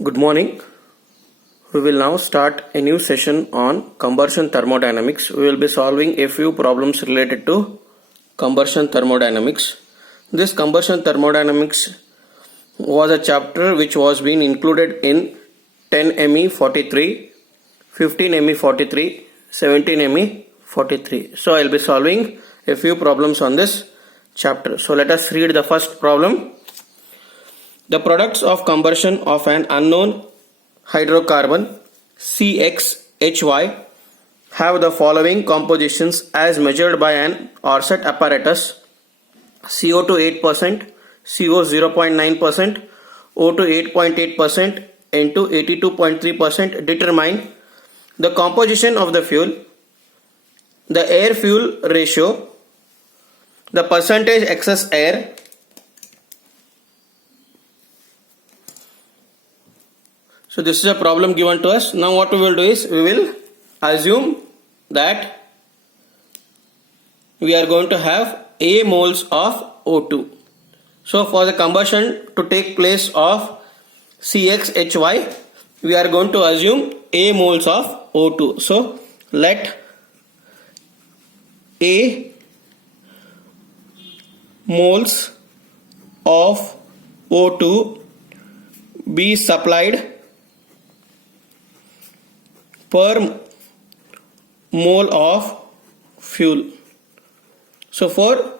Good morning. We will now start a new session on combustion thermodynamics. We will be solving a few problems related to combustion thermodynamics. This combustion thermodynamics was a chapter which was being included in 10 ME 43, 15 ME 43, 17 ME 43. So I will be solving a few problems on this chapter. So let us read the first problem. The products of combustion of an unknown hydrocarbon CXHY have the following compositions as measured by an Orsat apparatus: CO2 8%, CO 0.9%, O2 8.8%, N2 82.3%. Determine the composition of the fuel, the air-fuel ratio, the percentage excess air, So this is a problem given to us. Now what we will do is we will assume that we are going to have A moles of O2. So for the combustion to take place of CXHY, we are going to assume A moles of O2. So let A moles of O2 be supplied per mole of fuel. So for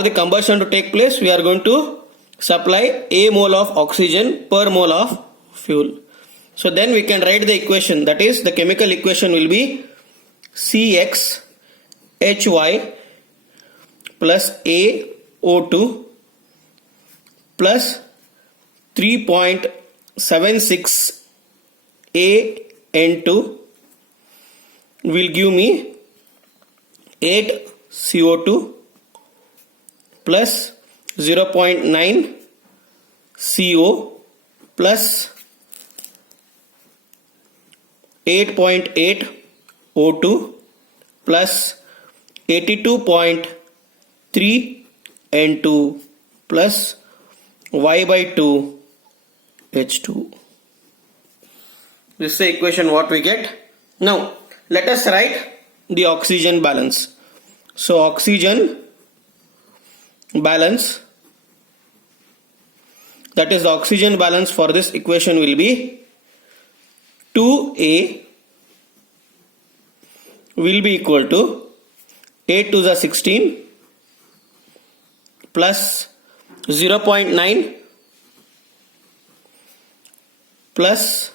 the combustion to take place, we are going to supply A mole of oxygen per mole of fuel. So then we can write the equation, that is the chemical equation will be CXHY plus AO2 plus 3.76 AN2 will give me 8 CO2 plus 0.9 CO plus 8.8 O2 plus 82.3 N2 plus Y by 2 H2. This is the equation what we get. Now let us write the oxygen balance. So oxygen balance, that is the oxygen balance for this equation will be 2A will be equal to 8 to the 16 plus 0.9 plus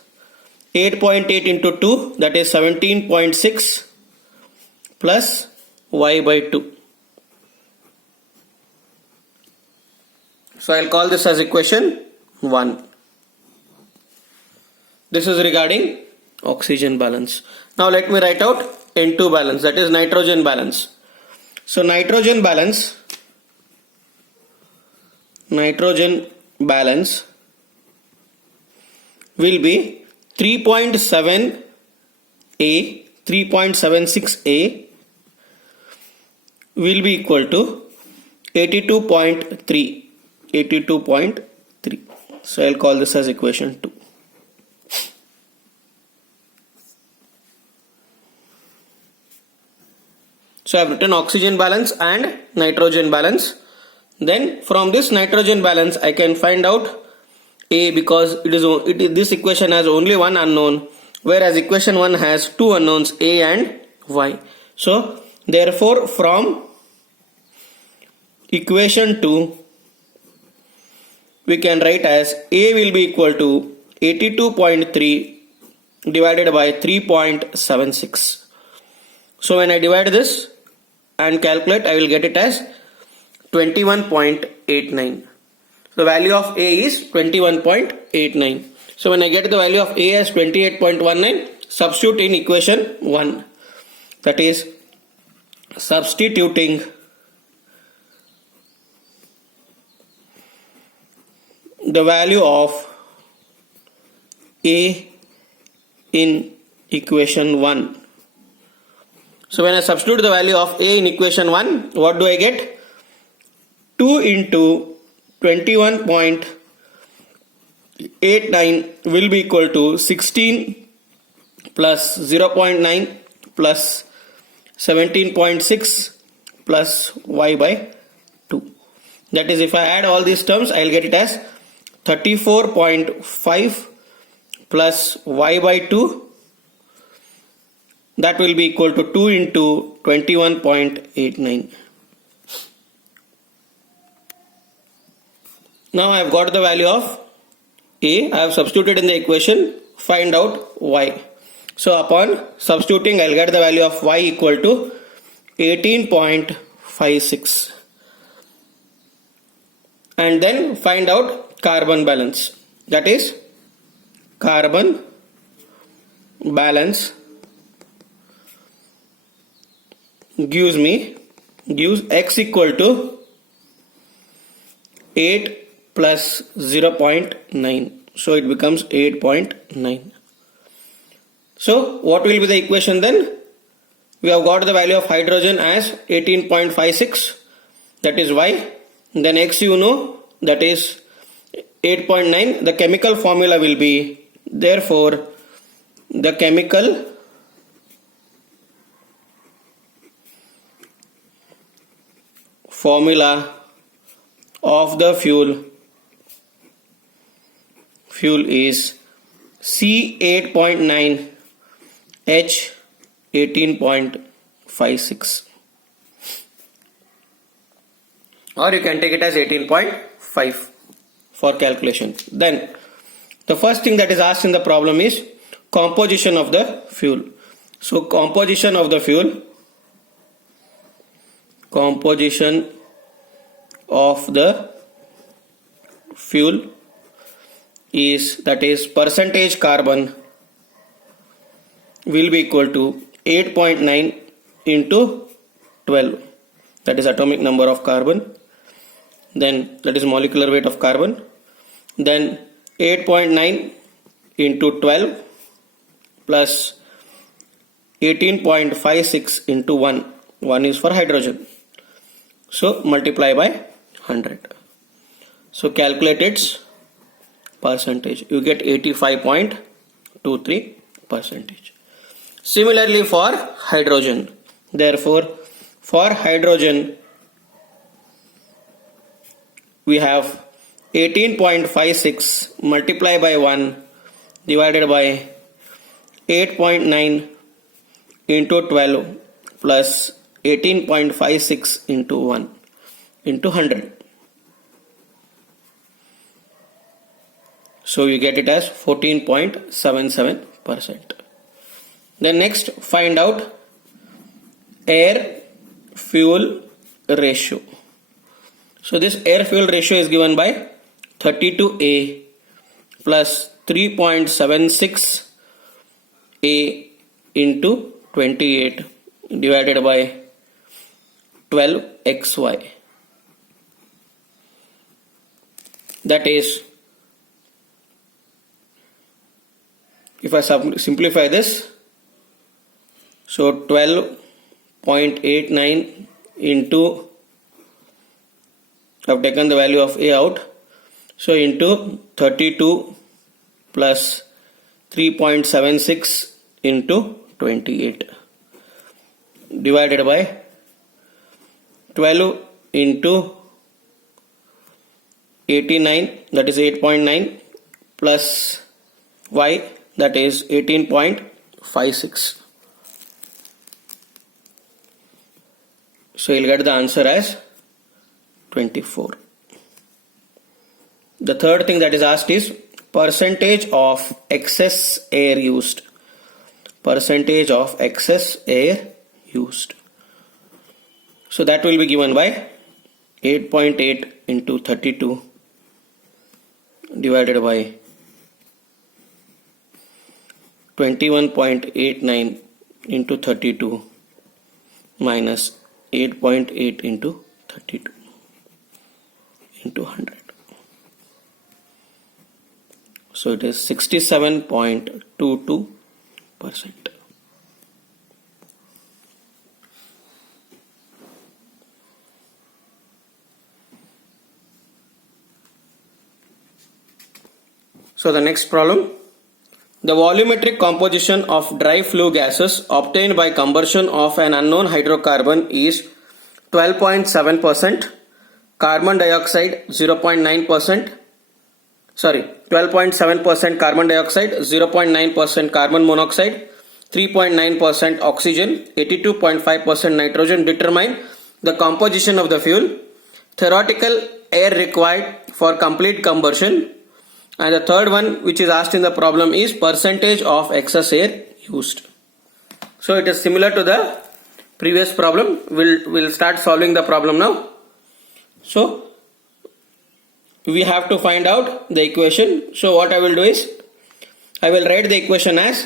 8.8 into 2, that is 17.6 plus Y by 2. So I will call this as equation 1. This is regarding oxygen balance. Now let me write out N2 balance, that is nitrogen balance. So nitrogen balance will be 3.76A will be equal to 82.3. So I'll call this as equation 2. So I've written oxygen balance and nitrogen balance. Then from this nitrogen balance I can find out A, because this equation has only one unknown, whereas equation 1 has two unknowns, A and Y. So therefore from equation 2 we can write as A will be equal to 82.3 divided by 3.76. So when I divide this and calculate, I will get it as 21.89. The value of A is 21.89. So when I get the value of A as 28.19, substitute in equation 1. That is substituting the value of A in equation 1. So when I substitute the value of A in equation 1, what do I get? 2 into 21.89 89 will be equal to 16 plus 0.9 plus 17.6 plus y by 2. That is, if I add all these terms, I will get it as 34.5 plus y by 2. That will be equal to 2 into 21.89. Now I have got the value of a. I have substituted in the equation. Find out y. So upon substituting, I will get the value of y equal to 18.56. And then find out carbon balance. That is, carbon balance gives x equal to 8 plus 0.9. So it becomes 8.9. So what will be the equation then? We have got the value of hydrogen as 18.56. That is y. Then x you know, that is 8.9. The chemical formula will be, therefore, the chemical formula of the fuel is C8.9 H 18.56, or you can take it as 18.5 for calculation. Then the first thing that is asked in the problem is composition of the fuel. So composition of the fuel is, that is, percentage carbon will be equal to 8.9 into 12, that is atomic number of carbon, then that is molecular weight of carbon, then 8.9 into 12 plus 18.56 into 1 is for hydrogen, so multiply by 100. So calculate its percentage, you get 85.23%. Similarly for hydrogen, therefore for hydrogen we have 18.56 multiplied by 1 divided by 8.9 into 12 plus 18.56 into 1 into 100. So you get it as 14.77%. Then next, find out air fuel ratio. So this air fuel ratio is given by 32A plus 3.76 A into 28 divided by 12xy. That is, if I simplify this, so 12.89 into, I have taken the value of A out, so into 32 plus 3.76 into 28 divided by 12 into 89, that is 8.9, plus y, that is 18.56. So you'll get the answer as 24. The third thing that is asked is percentage of excess air used. Percentage of excess air used. So that will be given by 8.8 into 32 divided by 21.89 into 32 minus 8.8 into 32 into 100. So it is 67.22%. So the next problem. The volumetric composition of dry flue gases obtained by combustion of an unknown hydrocarbon is 12.7%, carbon dioxide 0.9%, 12.7% carbon dioxide, 0.9% carbon monoxide, 3.9% oxygen, 82.5% nitrogen. Determine the composition of the fuel, theoretical air required for complete combustion, and the third one which is asked in the problem is percentage of excess air used. So it is similar to the previous problem. We'll start solving the problem now. So we have to find out the equation. So what I will do is I will write the equation as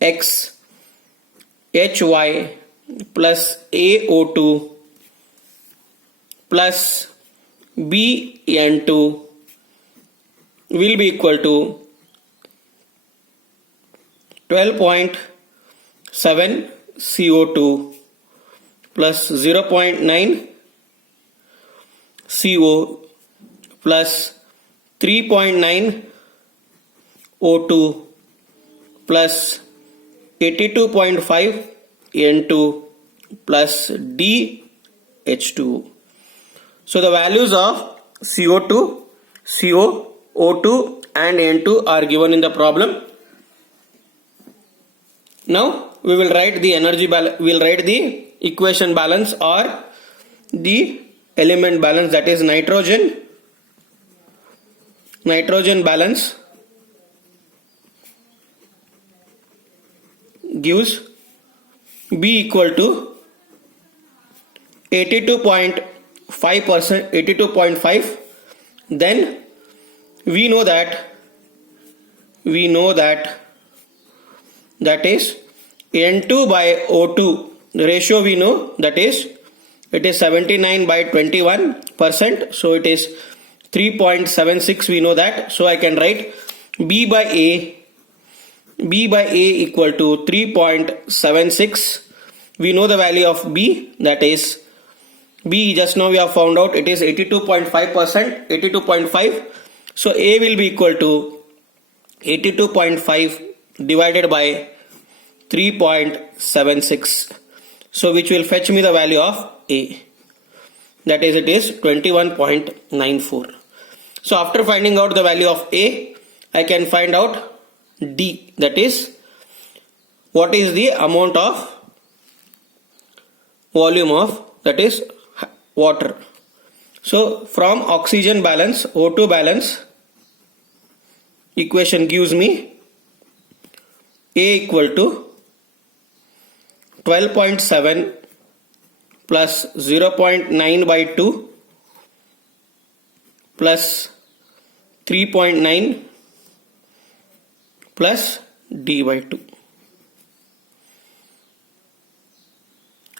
CXHY plus AO2 plus BN2 will be equal to 12.7 CO2 plus 0.9 CO plus 3.9 O2 plus 82.5 N2 plus DH2. So the values of CO2, O2 and N2 are given in the problem. Now we will write the energy balance, we will write the equation balance or the element balance, that is nitrogen balance gives B equal to 82.5%, then we know that is N2 by O2, the ratio we know, that is it is 79 by 21%, so it is 3.76, we know that. So I can write B by A equal to 3.76. we know the value of B, that is B just now we have found out, it is 82.5%, 82.5. So A will be equal to 82.5 divided by 3.76. So which will fetch me the value of A, that is it is 21.94. So after finding out the value of A, I can find out D, that is what is the amount of volume of, that is water. So from oxygen balance, O2 balance equation gives me A equal to 12.7 plus 0.9 by 2 plus 3.9 plus D by 2.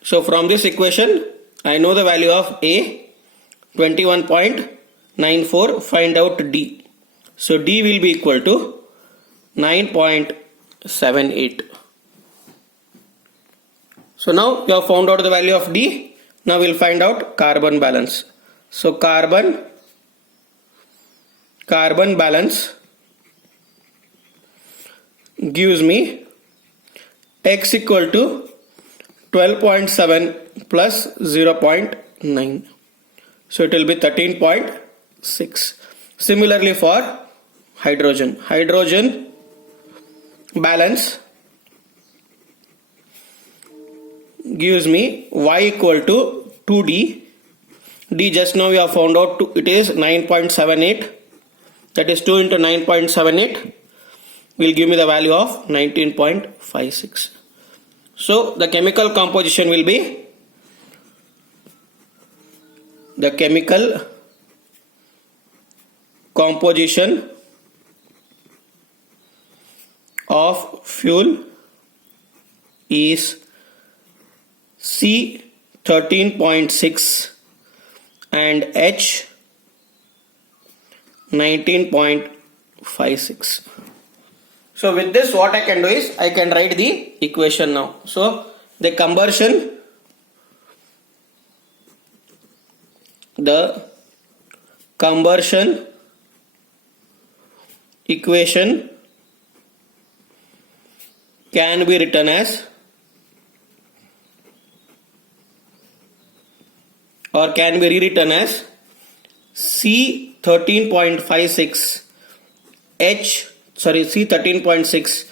So from this equation I know the value of A 21.94, find out D. So D will be equal to 9.78. So now you have found out the value of D. Now we will find out carbon balance. So carbon balance gives me X equal to 12.7 plus 0.9. So it will be 13.6. Similarly for hydrogen balance gives me Y equal to 2D. D just now we have found out it is 9.78, that is 2 into 9.78 will give me the value of 19.56. So the chemical composition will be, the chemical composition of fuel is C 13.6 and H 19.56. So with this what I can do is I can write the equation now. So the conversion equation can be written as or can be rewritten as C13.56 C13.6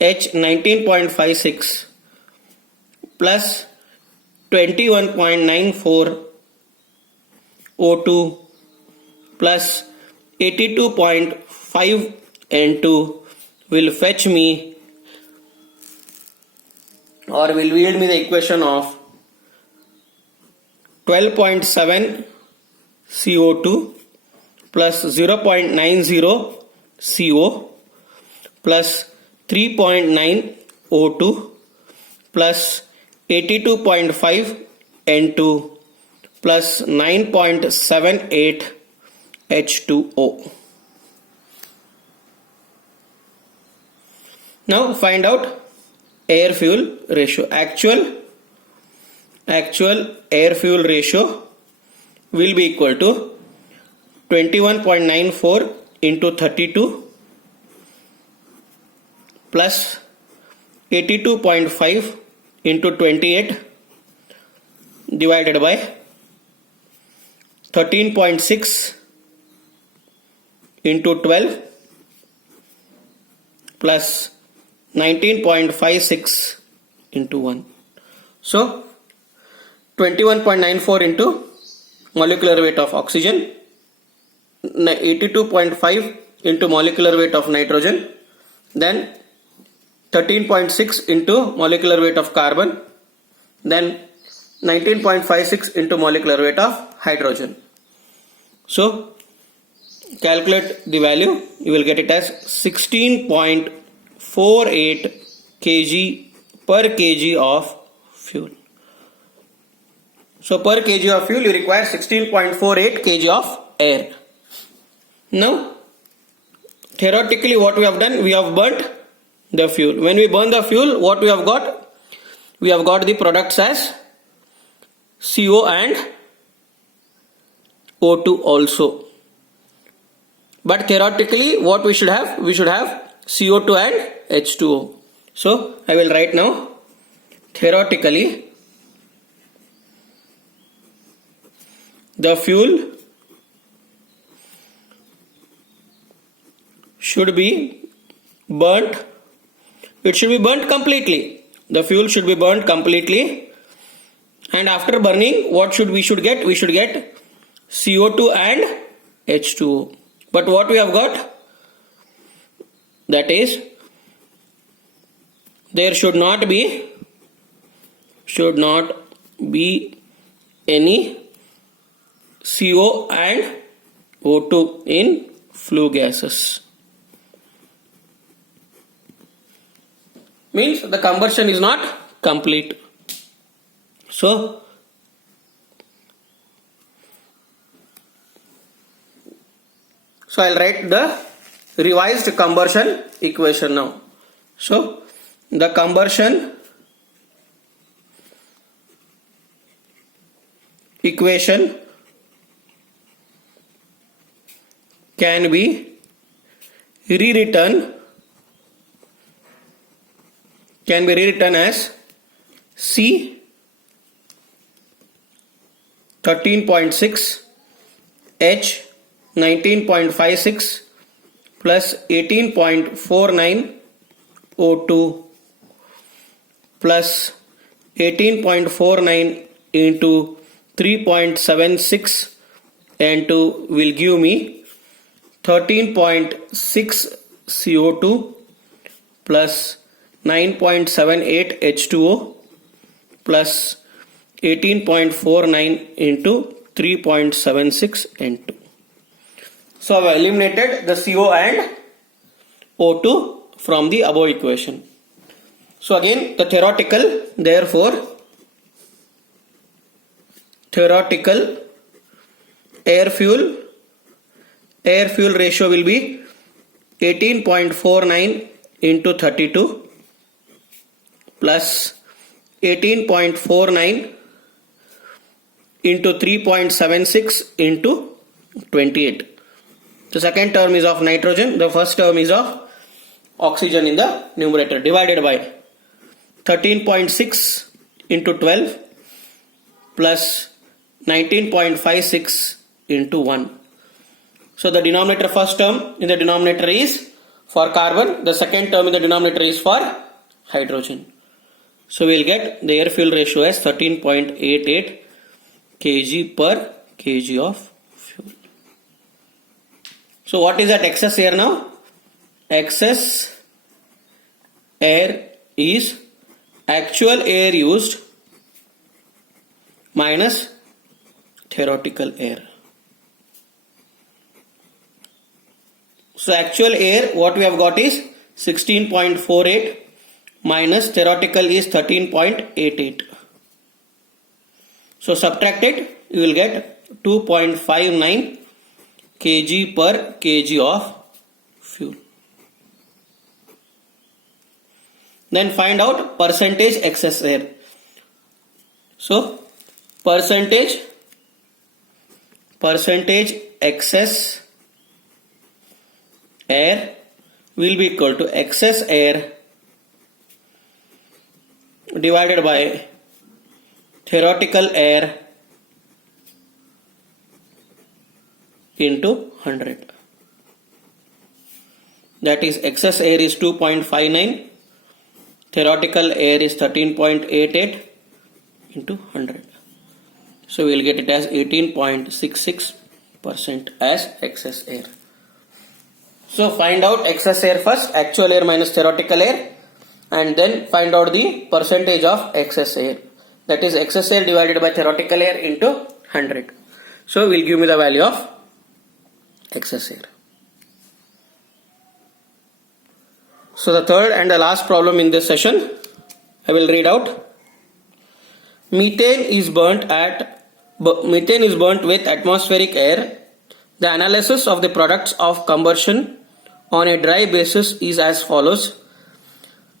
H19.56 plus 21.94 O2 plus 82.5 N2 will fetch me or will yield me the equation of 12.7 CO2 plus 0.90 CO plus 3.9 O2 plus 82.5 N2 plus 9.78 H2O. Now find out air fuel ratio. Actual air fuel ratio will be equal to 21.94 into 32 plus 82.5 into 28 divided by 13.6 into 12 plus 19.56 into 1. So 21.94 into molecular weight of oxygen, 82.5 into molecular weight of nitrogen, then 13.6 into molecular weight of carbon, then 19.56 into molecular weight of hydrogen. So calculate the value, you will get it as 16.48 kg per kg of fuel. So per kg of fuel you require 16.48 kg of air. Now theoretically what we have done, we have burnt the fuel. When we burn the fuel, what we have got? We have got the products as CO and O2 also. But theoretically what we should have? We should have CO2 and H2O. So I will write now, theoretically the fuel should be burnt. It should be burnt completely. The fuel should be burnt completely, and after burning what we should get? We should get CO2 and H2O. But what we have got? That is, there should not be any CO and O2 in flue gases. Means the combustion is not complete. So I'll write the revised combustion equation now. So the combustion equation can be rewritten as C 13.6 H 19.56 plus 18.49 O2 plus 18.49 into 3.76 N2 will give me 13.6 CO2 plus 9.78 H2O plus 18.49 into 3.76 N2. So I have eliminated the CO and O2 from the above equation. So again the theoretical, therefore theoretical air fuel ratio will be 18.49 into 32 plus 18.49 into 3.76 into 28. The second term is of nitrogen. The first term is of oxygen in the numerator, divided by 13.6 into 12 plus 19.56 into 1. So the denominator, first term in the denominator is for carbon. The second term in the denominator is for hydrogen. So we will get the air fuel ratio as 13.88 kg per kg of fuel. So what is that excess air now? Excess air is actual air used minus theoretical air. So actual air, what we have got is 16.48 minus theoretical is 13.88. So subtract it, you will get 2.59 kg per kg of fuel. Then find out percentage excess air. So percentage excess air will be equal to excess air divided by theoretical air into 100. That is, excess air is 2.59, theoretical air is 13.88 into 100. So we will get it as 18.66% as excess air. So find out excess air first, actual air minus theoretical air, and then find out the percentage of excess air. That is, excess air divided by theoretical air into 100. So will give me the value of excess air. So the third and the last problem in this session, I will read out. Methane is burnt with atmospheric air. The analysis of the products of combustion on a dry basis is as follows: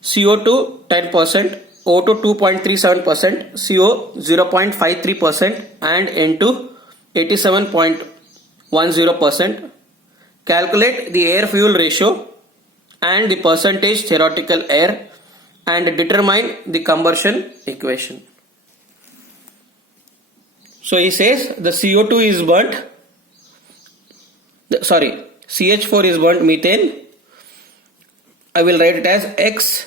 CO2 10%, O2 2.37%, CO 0.53% and N2 87.10%. Calculate the air fuel ratio and the percentage theoretical air and determine the combustion equation. So he says the CO2 is burnt, CH4 is burnt methane. I will write it as X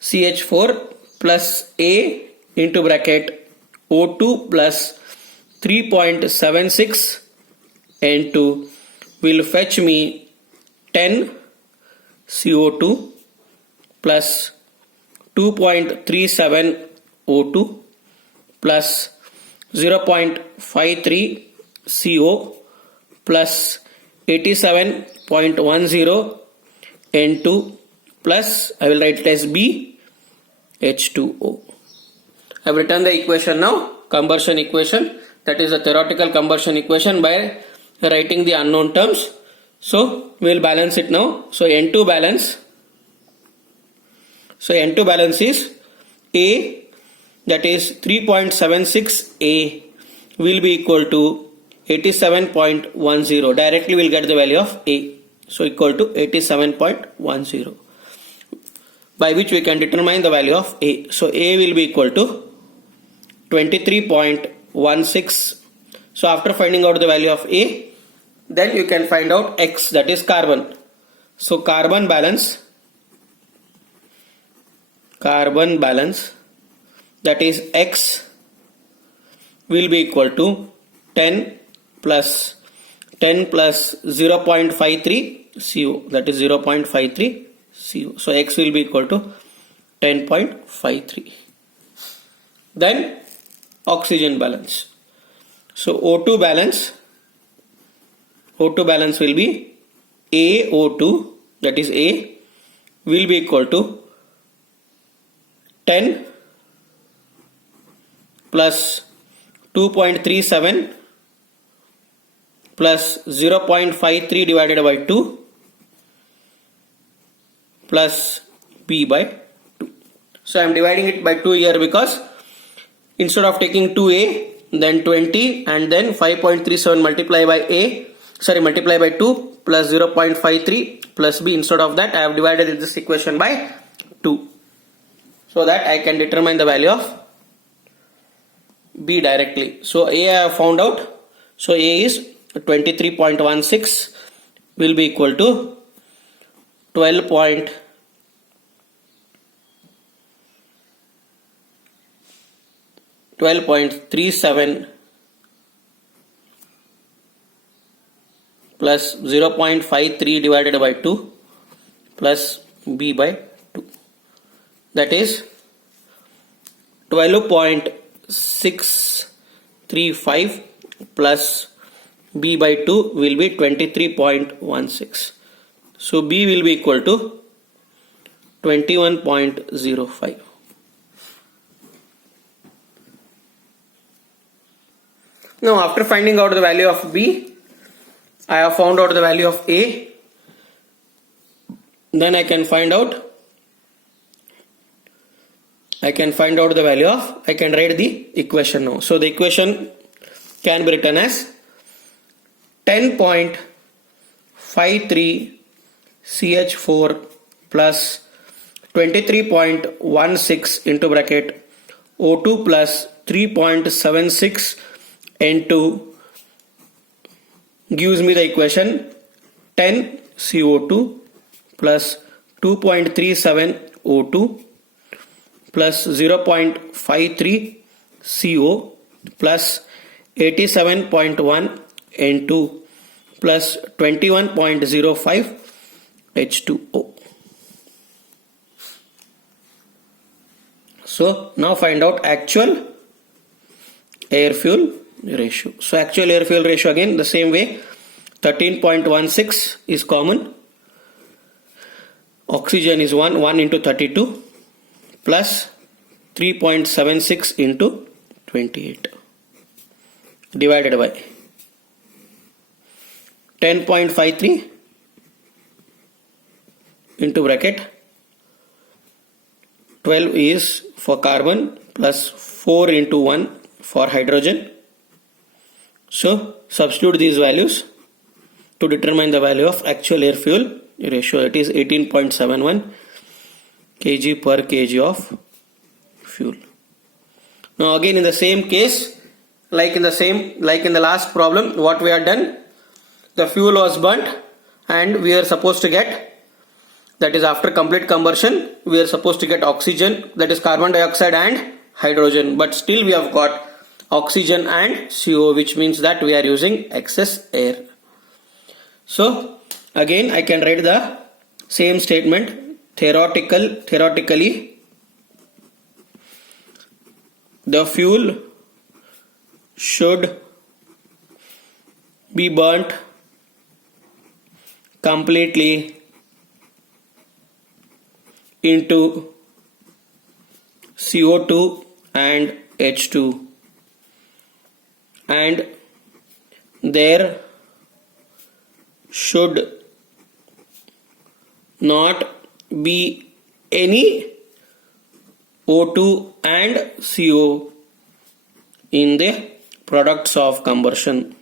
CH4 plus A into bracket O2 plus 3.76 N2 will fetch me 10 CO2 plus 2.37 O2 plus 0.53 CO plus 87.10 N2 plus, I will write it as B H2O. I have written the equation now, combustion equation, that is the theoretical combustion equation, by writing the unknown terms. So we will balance it now. So N2 balance is A, that is 3.76 A will be equal to 87.10. Directly we will get the value of A. So equal to 87.10, by which we can determine the value of A. So A will be equal to 23.16. So after finding out the value of A, then you can find out X, that is carbon. So carbon balance, that is X will be equal to 10 plus 0.53 CO, that is 0.53 CO. So X will be equal to 10.53. Then oxygen balance. So O2 balance will be AO2, that is A, will be equal to 10 plus 2.37 plus 0.53 divided by 2 plus B by 2. So I am dividing it by 2 here because instead of taking 2A, then 20 and then 5.37 multiply by 2 plus 0.53 plus b. Instead of that, I have divided this equation by 2 so that I can determine the value of b directly. So A I have found out. So A is 23.16 will be equal to 12.37 plus 0.53 divided by 2 plus b by 2. That is 12.635 plus b by 2 will be 23.16. So b will be equal to 21.05. Now after finding out the value of b, I have found out the value of a. Then I can find out the value of, I can write the equation now. So the equation can be written as 10.53 CH4 plus 23.16 into bracket O2 plus 3.76 N2 gives me the equation 10 CO2 plus 2.37 O2 plus 0.53 CO plus 87.1 N2 plus 21.05 H2O. So now find out actual air fuel ratio. So actual air fuel ratio, again the same way, 13.16 is common. Oxygen is 1 into 32 plus 3.76 into 28 divided by 10.53 into bracket 12 is for carbon plus 4 into 1 for hydrogen. So substitute these values to determine the value of actual air fuel ratio. It is 18.71 kg per kg of fuel. Now again in the same case, like in the last problem, what we had done, the fuel was burnt and we are supposed to get, that is after complete combustion, we are supposed to get oxygen, that is carbon dioxide and hydrogen, but still we have got oxygen and CO, which means that we are using excess air. So again I can write the same statement. Theoretically the fuel should be burnt completely into CO2 and H2, and there should not be any O2 and CO in the products of combustion.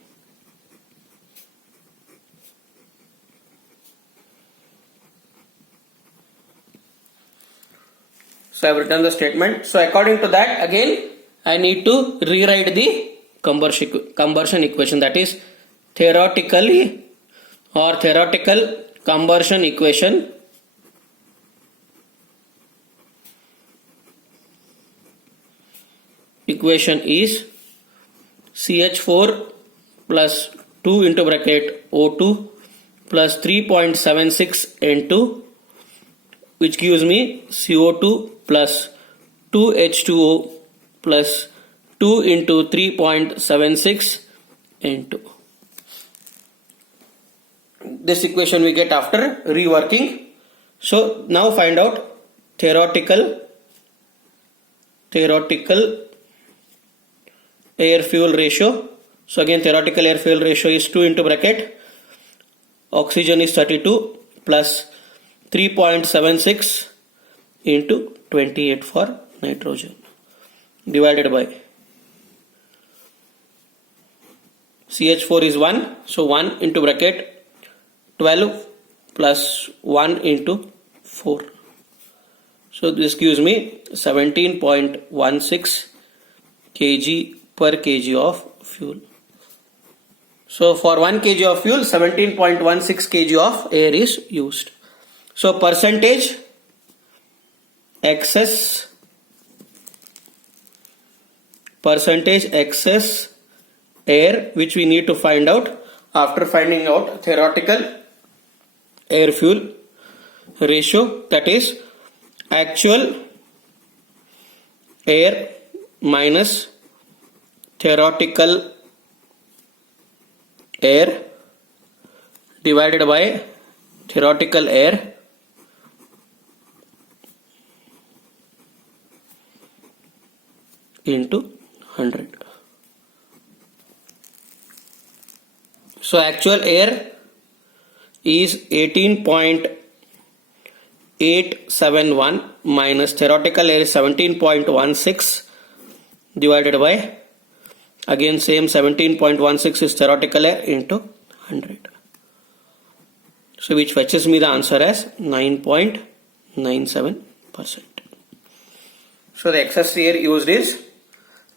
So I have written the statement. So according to that, again I need to rewrite the combustion equation, that is theoretical combustion equation is CH4 plus 2 into bracket O2 plus 3.76 N2, which gives me CO2 plus 2H2O plus 2 into 3.76 N2. This equation we get after reworking. So now find out theoretical air fuel ratio. So again theoretical air fuel ratio is 2 into bracket oxygen is 32 plus 3.76 into 28 for nitrogen divided by CH4 is 1, so 1 into bracket 12 plus 1 into 4. So this gives me 17.16 kg per kg of fuel. So for 1 kg of fuel, 17.16 kg of air is used. So percentage excess air, which we need to find out after finding out theoretical air fuel ratio, that is actual air minus theoretical air divided by theoretical air into 100. So actual air is 18.871 minus theoretical air is 17.16 divided by, again same 17.16 is theoretical air into 100. So which fetches me the answer as 9.97%. So the excess air used is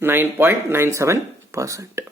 9.97%.